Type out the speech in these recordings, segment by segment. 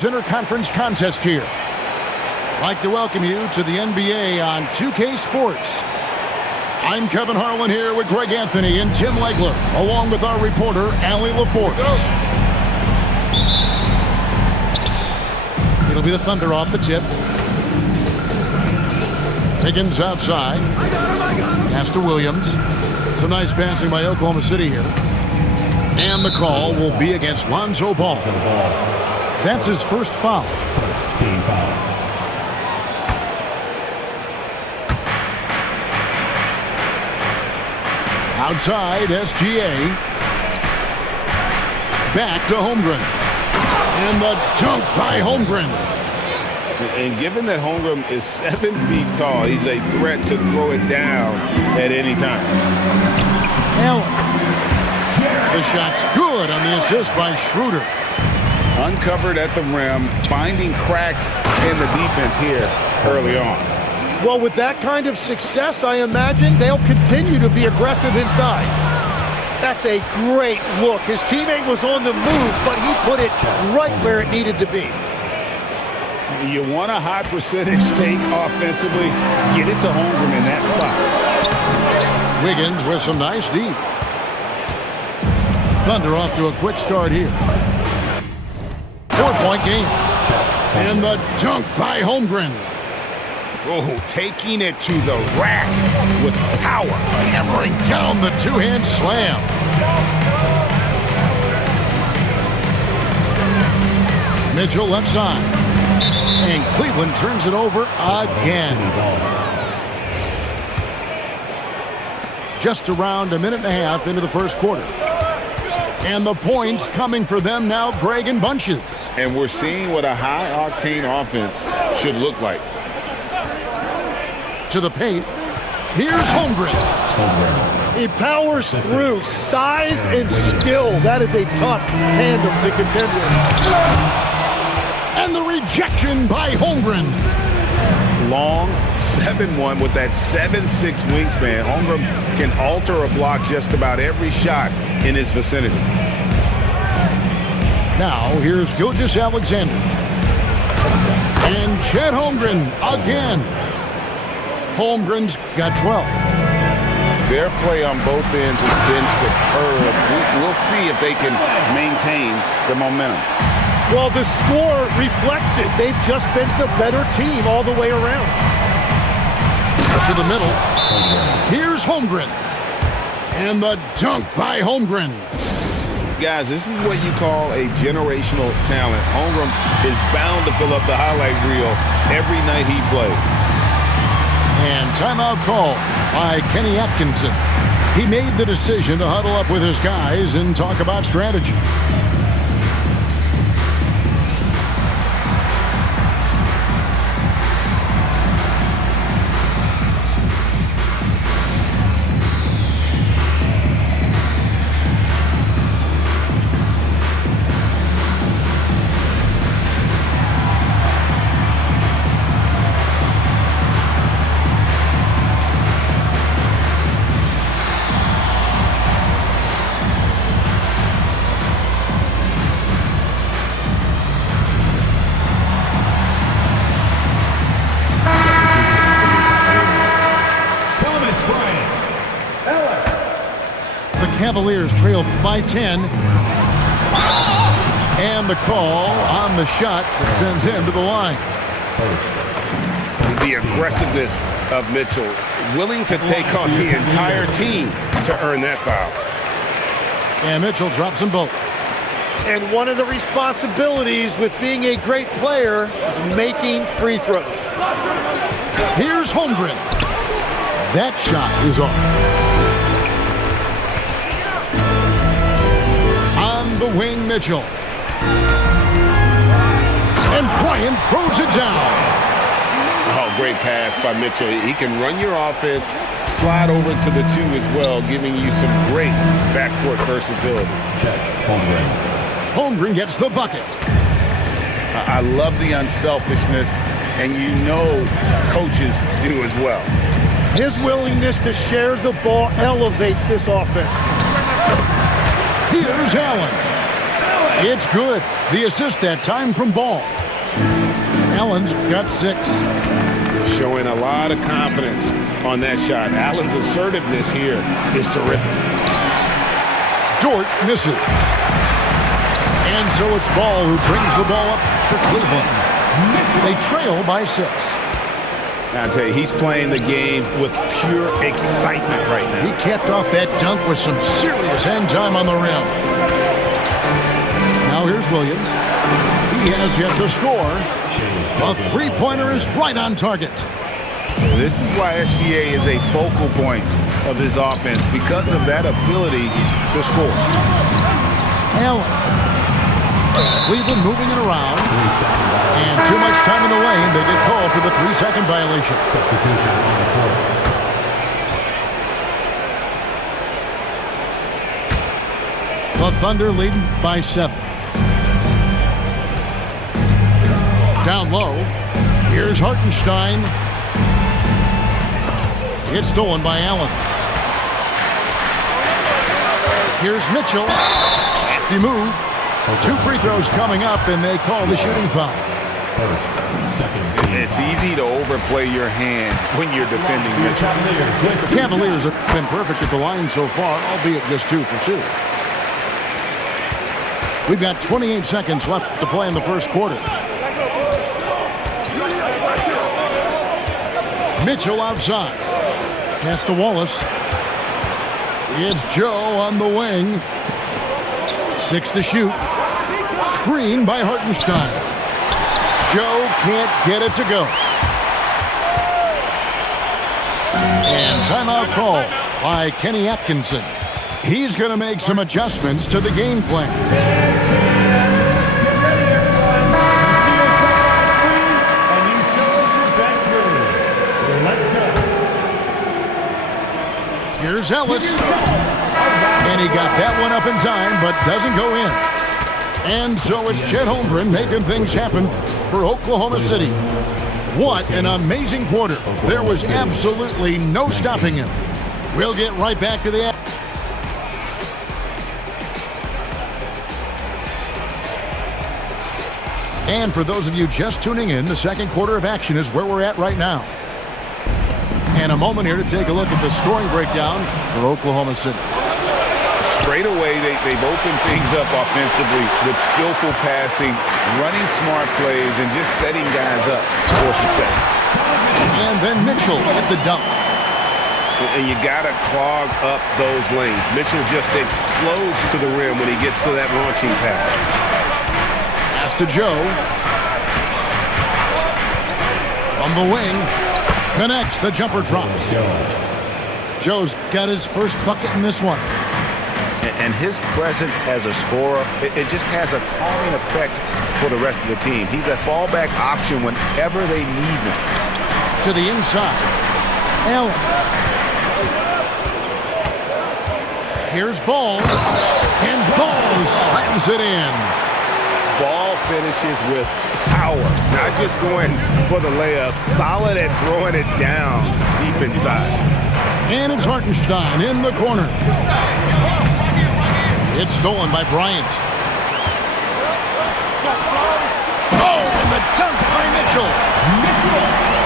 Interconference contest here. I'd like to welcome you to the NBA on 2K Sports. I'm Kevin Harlan here with Greg Anthony and Tim Legler, along with our reporter, Allie LaForce. It'll be the Thunder off the tip. Higgins outside. Pass to Williams. Some nice passing by Oklahoma City here. And the call will be against Lonzo Ball. That's his first foul. Team foul. Outside, SGA. Back to Holmgren. And the dunk by Holmgren. And given that Holmgren is 7 feet tall, he's a threat to throw it down at any time. Allen. The shot's good on the assist by Schroeder. Uncovered at the rim, finding cracks in the defense here early on. Well, with that kind of success, I imagine they'll continue to be aggressive inside. That's a great look. His teammate was on the move, but he put it right where it needed to be. You want a high percentage take offensively, get it to Holmgren in that spot. Wiggins with some nice D. Thunder off to a quick start here. 4-point game. And the dunk by Holmgren. Oh, taking it to the rack with power. Hammering down the two-hand slam. Mitchell left side. And Cleveland turns it over again. Just around a minute and a half into the first quarter. And the points coming for them now, Greg, in bunches. And we're seeing what a high-octane offense should look like. To the paint. Here's Holmgren. He powers through. Size and skill. That is a tough tandem to contend with. And the rejection by Holmgren. Long 7'1" with that 7'6" wingspan. Holmgren can alter or block just about every shot in his vicinity. Now, here's Gilgeous-Alexander. And Chet Holmgren again. Holmgren's got 12. Their play on both ends has been superb. We'll see if they can maintain the momentum. Well, the score reflects it. They've just been the better team all the way around. To the middle. Here's Holmgren. And the dunk by Holmgren. Guys, this is what you call a generational talent. Holmgren is bound to fill up the highlight reel every night he plays. And timeout call by Kenny Atkinson. He made the decision to huddle up with his guys and talk about strategy. Cavaliers trailed by 10. And the call on the shot that sends him to the line. The aggressiveness of Mitchell, willing to take on the entire team to earn that foul. And Mitchell drops them both. And one of the responsibilities with being a great player is making free throws. Here's Holmgren. That shot is off. The wing, Mitchell. And Bryant throws it down. Oh, great pass by Mitchell. He can run your offense, slide over to the 2 as well, giving you some great backcourt versatility. Holmgren gets the bucket. I love the unselfishness, and you know coaches do as well. His willingness to share the ball elevates this offense. Here's Allen. It's good. The assist that time from Ball. Allen's got 6. Showing a lot of confidence on that shot. Allen's assertiveness here is terrific. Dort misses. And so it's Ball who brings the ball up for Cleveland. They trail by 6. Now, I'll tell you, he's playing the game with pure excitement right now. He capped off that dunk with some serious hang time on the rim. Now here's Williams. He has yet to score. A three-pointer is right on target. This is why SGA is a focal point of this offense, because of that ability to score. Allen. Cleveland moving it around. And too much time in the lane. They get called for the 3-second violation. The Thunder leading by 7. Down low. Here's Hartenstein. It's stolen by Allen. Here's Mitchell. Hefty move. 2 free throws coming up, and they call the shooting foul. It's easy to overplay your hand when you're defending Mitchell. The Cavaliers have been perfect at the line so far, albeit just 2 for 2. We've got 28 seconds left to play in the first quarter. Mitchell outside. Pass to Wallace. It's Joe on the wing. 6 to shoot. Screen by Hartenstein. Joe can't get it to go. And timeout call by Kenny Atkinson. He's going to make some adjustments to the game plan. Here's Ellis. And he got that one up in time, but doesn't go in. And so it's Chet Holmgren making things happen for Oklahoma City. What an amazing quarter. There was absolutely no stopping him. We'll get right back to the action. And for those of you just tuning in, the second quarter of action is where we're at right now. And a moment here to take a look at the scoring breakdown for Oklahoma City. Straight away, they've opened things up offensively with skillful passing, running smart plays, and just setting guys up for success. And then Mitchell at the dunk. And you got to clog up those lanes. Mitchell just explodes to the rim when he gets to that launching pad. Pass to Joe. From the wing. Connects. The jumper drops. Joe's got his first bucket in this one. And his presence as a scorer, it just has a calming effect for the rest of the team. He's a fallback option whenever they need him. To the inside. Allen. Here's Ball. And Ball slams it in. Ball finishes with power. Not just going for the layup. Solid at throwing it down deep inside. And it's Hartenstein in the corner. It's stolen by Bryant. Oh, and the dunk by Mitchell.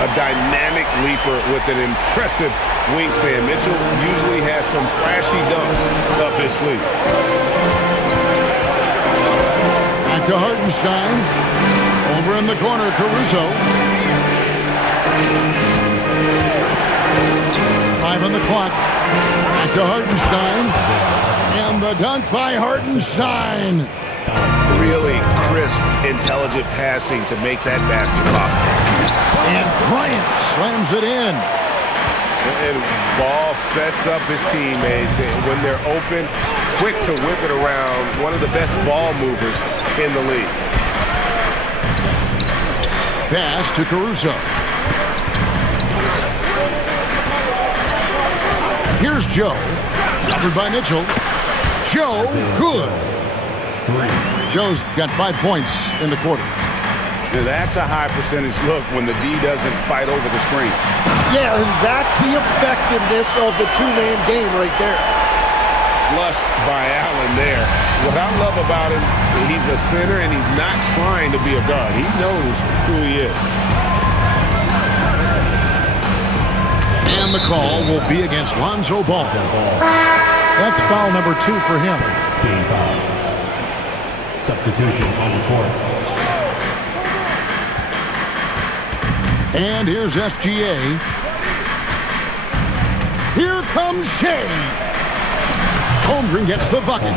A dynamic leaper with an impressive wingspan. Mitchell usually has some flashy dunks up his sleeve. Back to Hartenstein. Over in the corner, Caruso. 5 on the clock. Back to Hartenstein. And the dunk by Hartenstein. Really crisp, intelligent passing to make that basket possible. And Bryant slams it in. And Ball sets up his teammates. When they're open, quick to whip it around. One of the best ball movers in the league. Pass to Caruso. Here's Joe. Covered by Mitchell. Joe, good. Joe's got 5 points in the quarter. That's a high percentage look when the D doesn't fight over the screen. Yeah, and that's the effectiveness of the two-man game right there. flushed by Allen there. What I love about him, he's a center and he's not trying to be a guard. He knows who he is. And the call will be against Lonzo Ball. That's foul number 2 for him. Team foul. Substitution on the court. And here's SGA. Here comes Shea. Holmgren gets the bucket.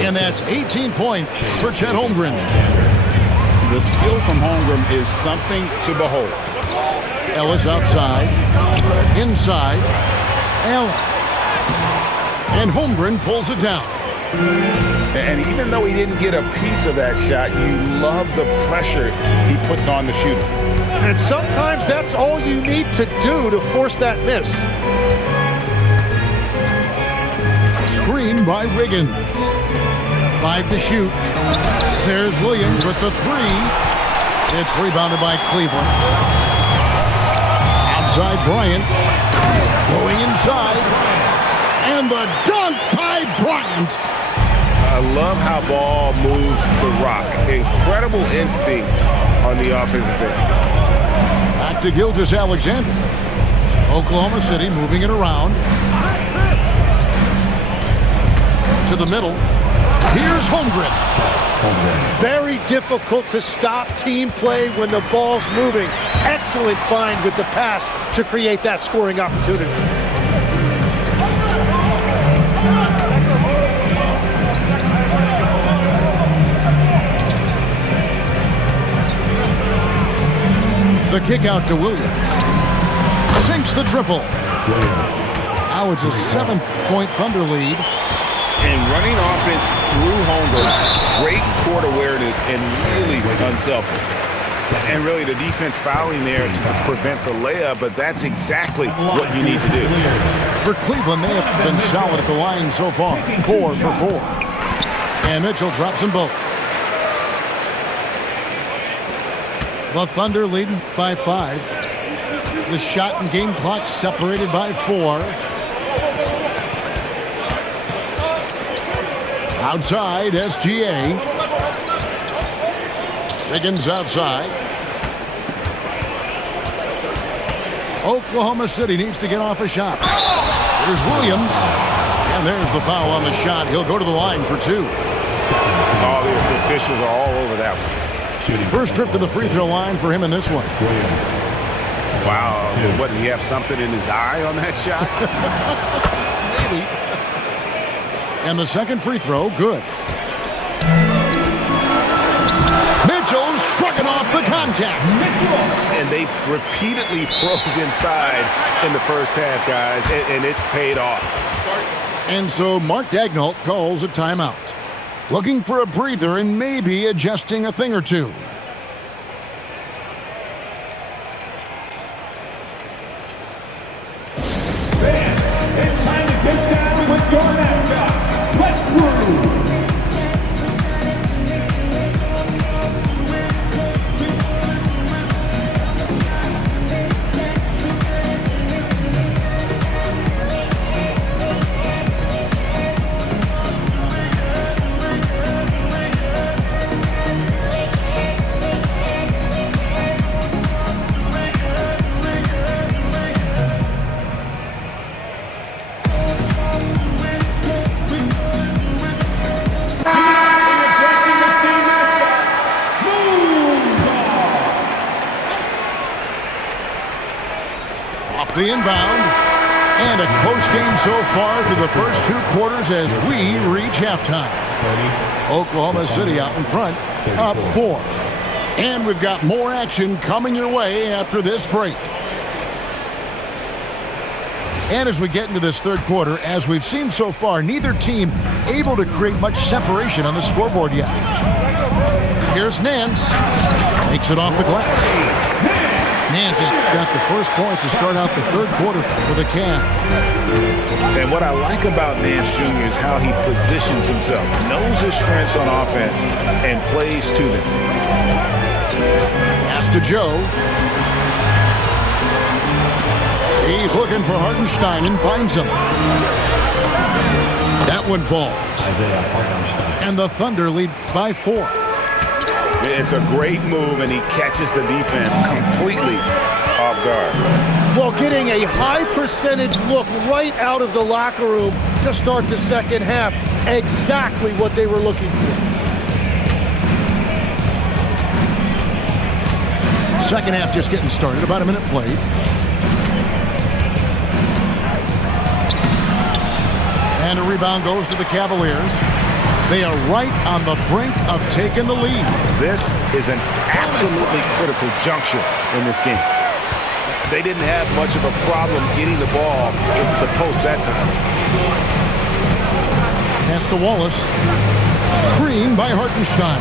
And that's 18 points for Chet Holmgren. The skill from Holmgren is something to behold. Ellis outside. Inside. Allen. And Holmgren pulls it down. And even though he didn't get a piece of that shot, you love the pressure he puts on the shooter. And sometimes that's all you need to do to force that miss. Screen by Wiggins. 5 to shoot. There's Williams with the 3. It's rebounded by Cleveland. Outside Bryant. Going inside. And the dunk by Bryant. I love how Ball moves the rock. Incredible instinct on the offensive end. Back to Gilgeous-Alexander. Oklahoma City moving it around. To the middle. Here's Holmgren. Very difficult to stop team play when the ball's moving. Excellent find with the pass to create that scoring opportunity. The kick out to Williams. Sinks the triple. Now it's a 7-point Thunder lead. And running offense through Holmgren, great court awareness and really unselfish. And really the defense fouling there to prevent the layup, but that's exactly what you need to do. For Cleveland, they have been solid at the line so far. 4 for 4. And Mitchell drops them both. The Thunder leading by 5. The shot and game clock separated by 4. Outside, SGA. Wiggins outside. Oklahoma City needs to get off a shot. Here's Williams. And there's the foul on the shot. He'll go to the line for 2. All the officials are all over that one. First trip to the free throw line for him in this one. Wow. What, did he have something in his eye on that shot? Maybe. And the second free throw, good. Mitchell shrugging off the contact. And they've repeatedly probed inside in the first half, guys, and it's paid off. And so Mark Daigneault calls a timeout. Looking for a breather and maybe adjusting a thing or two. It's time to get down with your mascot. Let's groove. The inbound, and a close game so far through the first 2 quarters as we reach halftime. Oklahoma City out in front, up 4. And we've got more action coming your way after this break. And as we get into this third quarter, as we've seen so far, neither team able to create much separation on the scoreboard yet. Here's Nance, takes it off the glass. Nance has got the first points to start out the third quarter for the Cavs. And what I like about Nance Jr. is how he positions himself, knows his strengths on offense, and plays to them. Pass to Joe. He's looking for Hartenstein and finds him. That one falls. And the Thunder lead by 4. It's a great move, and he catches the defense completely off guard. Well, getting a high percentage look right out of the locker room to start the second half. Exactly what they were looking for. Second half just getting started. About a minute played. And a rebound goes to the Cavaliers. They are right on the brink of taking the lead. This is an absolutely critical juncture in this game. They didn't have much of a problem getting the ball into the post that time. Pass to Wallace. Screen by Hartenstein.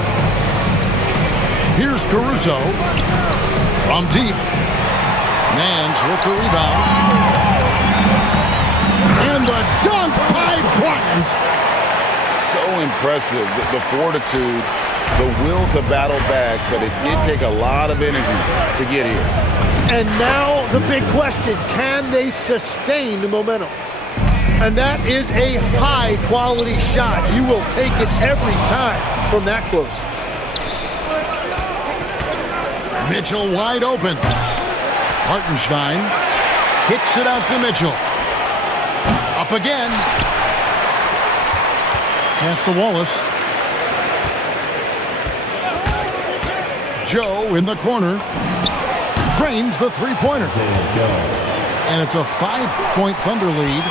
Here's Caruso. From deep. Nance with the rebound. And the dunk by Bryant. So impressive, the fortitude, the will to battle back, but it did take a lot of energy to get here. And now the big question, can they sustain the momentum? And that is a high-quality shot. You will take it every time from that close. Mitchell wide open. Hartenstein kicks it out to Mitchell. Up again. Pass to Wallace. Joe in the corner. Drains the three-pointer. And it's a 5-point Thunder lead.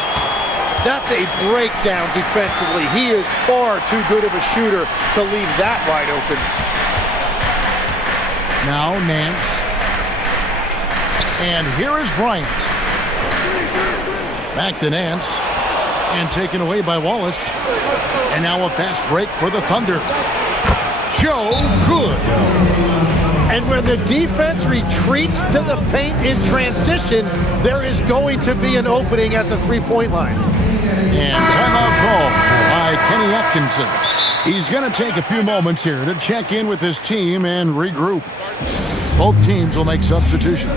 That's a breakdown defensively. He is far too good of a shooter to leave that wide open. Now Nance. And here is Bryant. Back to Nance. And taken away by Wallace. And now a fast break for the Thunder. Joe good. And when the defense retreats to the paint in transition, there is going to be an opening at the three-point line. And timeout call by Kenny Atkinson. He's going to take a few moments here to check in with his team and regroup. Both teams will make substitutions.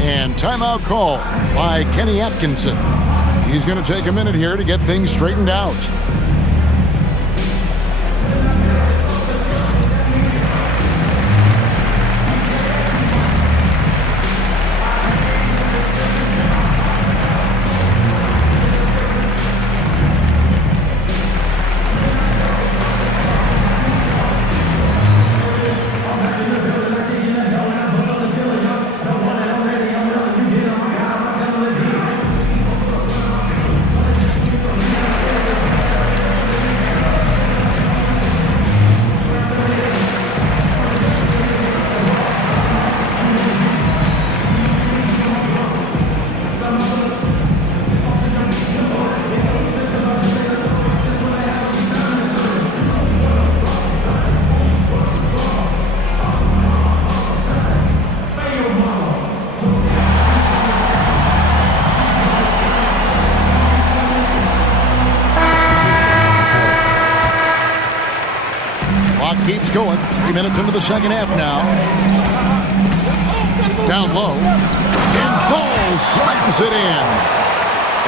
And timeout call by Kenny Atkinson. He's going to take a minute here to get things straightened out. Keeps going. 3 minutes into the second half now. Down low. And Ball slams it in.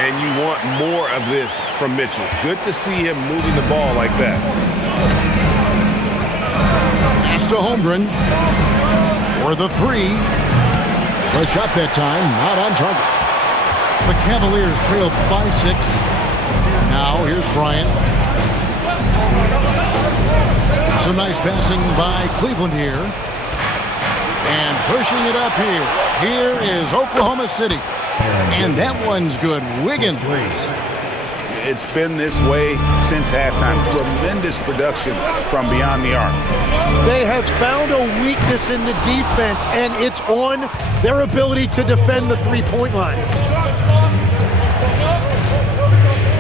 And you want more of this from Mitchell. Good to see him moving the ball like that. Pass to Holmgren. For the three. The shot that time, not on target. The Cavaliers trail by 6. Now here's Bryant. Some nice passing by Cleveland here. And pushing it up here. Here is Oklahoma City. And that one's good. Wiggins. It's been this way since halftime. Tremendous production from beyond the arc. They have found a weakness in the defense, and it's on their ability to defend the three-point line.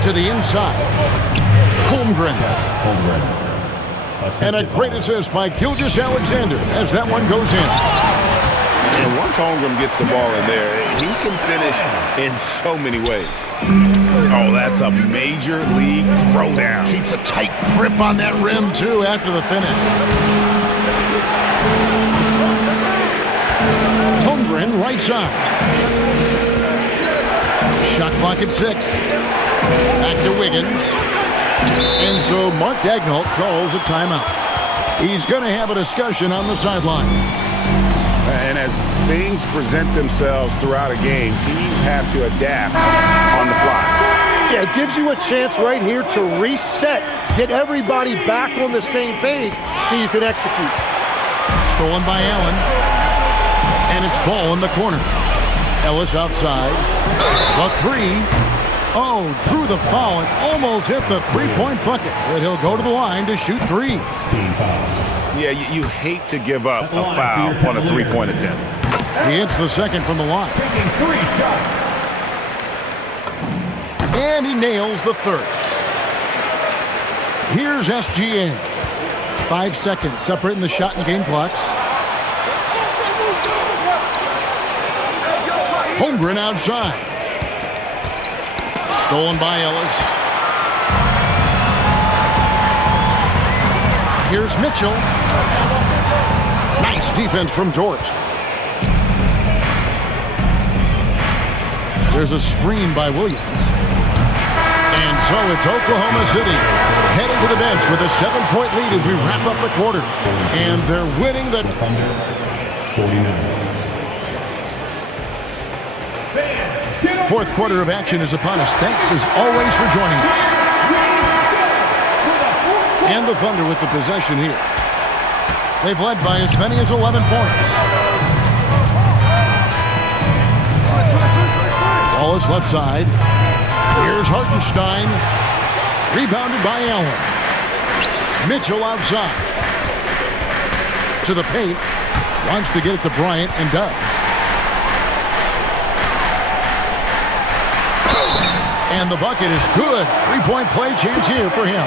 To the inside. Holmgren. And a great assist by Gilgeous Alexander as that one goes in. And once Holmgren gets the ball in there, he can finish in so many ways. Oh, that's a major league throwdown. Keeps a tight grip on that rim, too, after the finish. Holmgren, right side. Shot clock at 6. Back to Wiggins. And so Mark Daigneault calls a timeout. He's going to have a discussion on the sideline. And as things present themselves throughout a game, teams have to adapt on the fly. Yeah, it gives you a chance right here to reset, get everybody back on the same page so you can execute. Stolen by Allen. And it's ball in the corner. Ellis outside. The three. Oh, drew the foul and almost hit the three-point bucket. But he'll go to the line to shoot three. Yeah, you hate to give up a foul on a three-point attempt. He hits the second from the line. Taking 3 shots. And he nails the third. Here's SGA. 5 seconds separating the shot and game clocks. Holmgren outside. Stolen by Ellis. Here's Mitchell. Nice defense from Dort. There's a screen by Williams. And so it's Oklahoma City heading to the bench with a 7-point lead as we wrap up the quarter. And they're winning the... 49. Fourth quarter of action is upon us. Thanks as always for joining us. And the Thunder with the possession here. They've led by as many as 11 points. Ball is left side. Here's Hartenstein. Rebounded by Allen. Mitchell outside. To the paint. Wants to get it to Bryant and does. And the bucket is good. 3-point play chance here for him.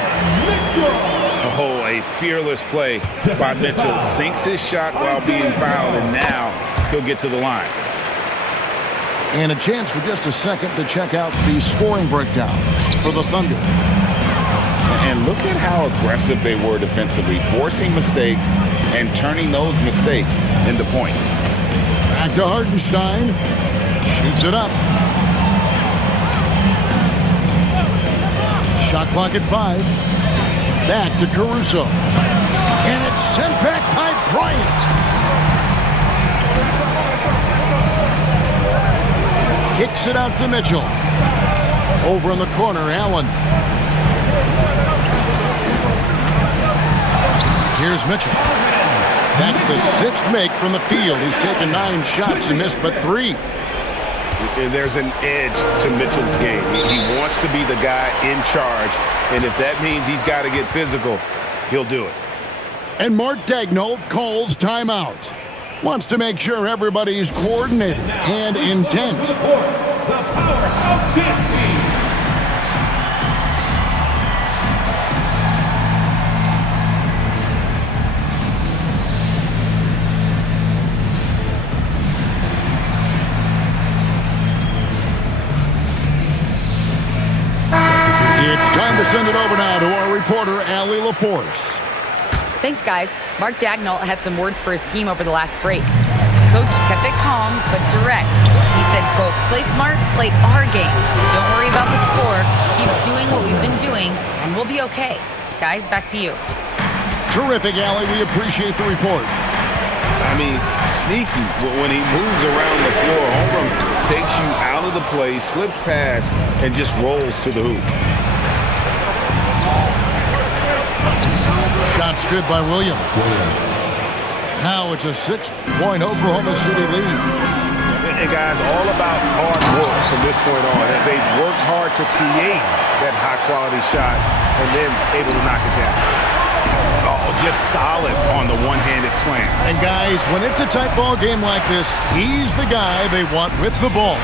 Oh, a fearless play by Mitchell. Sinks his shot while being fouled, and now he'll get to the line. And a chance for just a second to check out the scoring breakdown for the Thunder. And look at how aggressive they were defensively, forcing mistakes and turning those mistakes into points. Back to Hartenstein. Shoots it up. Shot clock at 5. Back to Caruso. And it's sent back by Bryant. Kicks it out to Mitchell. Over in the corner, Allen. Here's Mitchell. That's the 6th make from the field. He's taken 9 shots and missed but 3. There's an edge to Mitchell's game. He wants to be the guy in charge, and if that means he's got to get physical, he'll do it. And Mark Daigneault calls timeout. Wants to make sure everybody's coordinated and intent. The powerhouse dance team. It's time to send it over now to our reporter, Allie LaForce. Thanks, guys. Mark Daigneault had some words for his team over the last break. Coach kept it calm but direct. He said, quote, play smart, play our game. Don't worry about the score. Keep doing what we've been doing, and we'll be okay. Guys, back to you. Terrific, Allie. We appreciate the report. I mean, sneaky when he moves around the floor. Holmgren takes you out of the play, slips past, and just rolls to the hoop. Shots good by Williams. Now it's a 6-point Oklahoma City lead. And guys, all about hard work from this point on. They've worked hard to create that high-quality shot and then able to knock it down. Oh, just solid on the one-handed slam. And guys, when it's a tight ball game like this, he's the guy they want with the ball.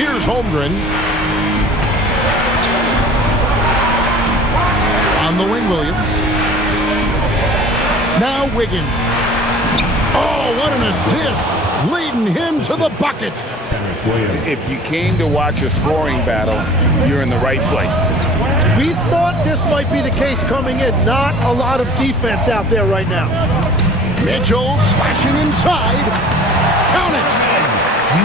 Here's Holmgren. On the wing, Williams. Now Wiggins. Oh, what an assist. Leading him to the bucket. If you came to watch a scoring battle, you're in the right place. We thought this might be the case coming in. Not a lot of defense out there right now. Mitchell slashing inside. Count it.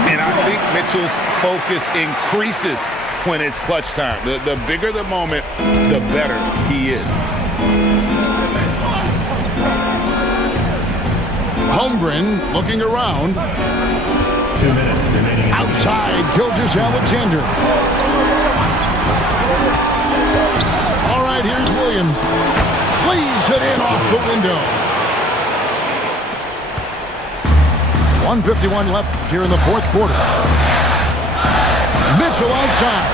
And I think Mitchell's focus increases when it's clutch time. The bigger the moment, the better he is. Holmgren looking around. 2 minutes remaining. Outside, Gilgeous-Alexander. All right, here's Williams. Leaves it in off the window. 1:51 left here in the fourth quarter. Mitchell outside.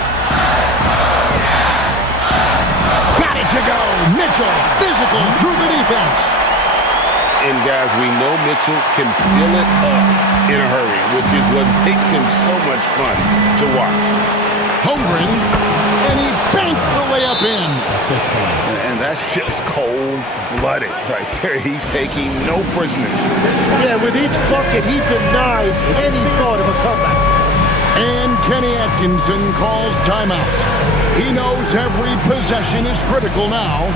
Got it to go. Mitchell, physical through the defense. And guys, we know Mitchell can fill it up in a hurry, which is what makes him so much fun to watch. Holmgren, and he banks the layup in. And that's just cold-blooded right there. He's taking no prisoners. Yeah, with each bucket, he denies any thought of a comeback. And Kenny Atkinson calls timeout. He knows every possession is critical now.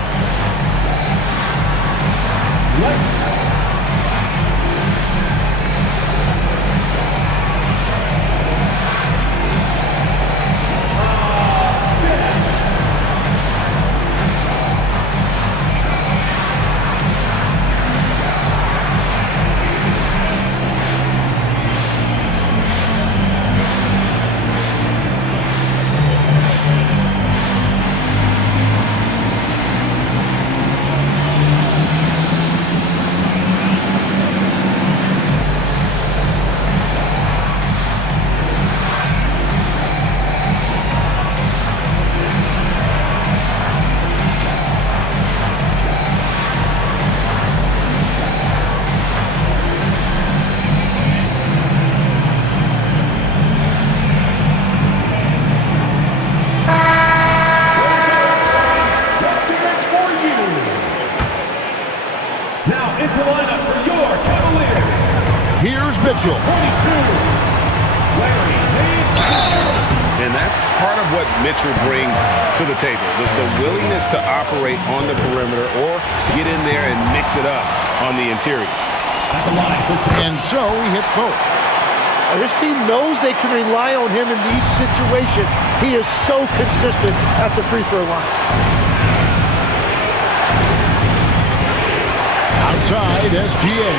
Now into lineup for your Cavaliers. Here's Mitchell. 22, Larry And that's part of what Mitchell brings to the table, the willingness to operate on the perimeter or get in there and mix it up on the interior. at the line for And so he hits both. This team knows they can rely on him in these situations. He is so consistent at the free throw line. Outside, SGA.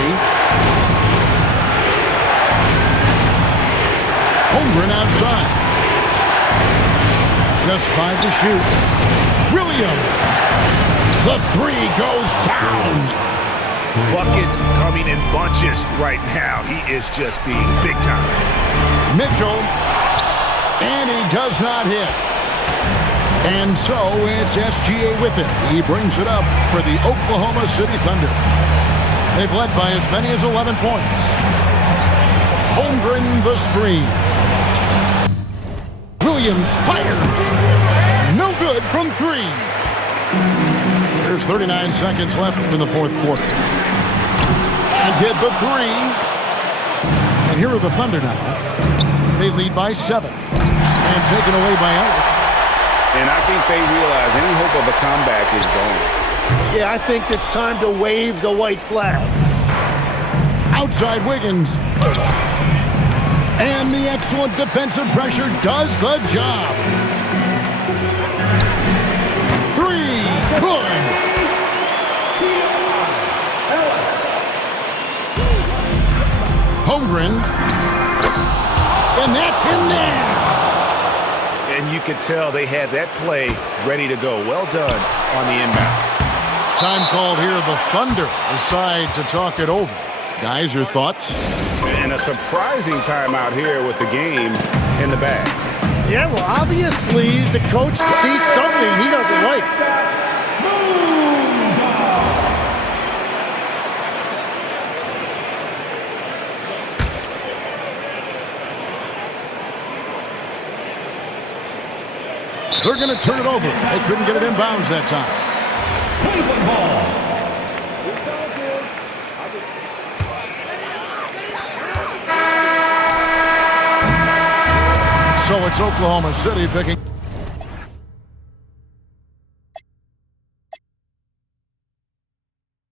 Holmgren outside. Just 5 to shoot. Williams. The three goes down. Buckets coming in bunches right now. He is just being big time. Mitchell. And he does not hit. And so it's SGA with it. He brings it up for the Oklahoma City Thunder. They've led by as many as 11 points. Holmgren the screen. Williams fires. No good from three. There's 39 seconds left in the fourth quarter. And get the three. And here are the Thunder now. They lead by 7. And taken away by Ellis. And I think they realize any hope of a comeback is gone. Yeah, I think it's time to wave the white flag. Outside Wiggins. And the excellent defensive pressure does the job. Three. Good. Holmgren. And that's in there. And you could tell they had that play ready to go. Well done on the inbound. Time called here. The Thunder decide to talk it over. Guys, your thoughts? And a surprising timeout here with the game in the bag. Yeah, well, obviously the coach sees something he doesn't like. They're going to turn it over. They couldn't get it inbounds that time. Cleveland ball. So it's Oklahoma City picking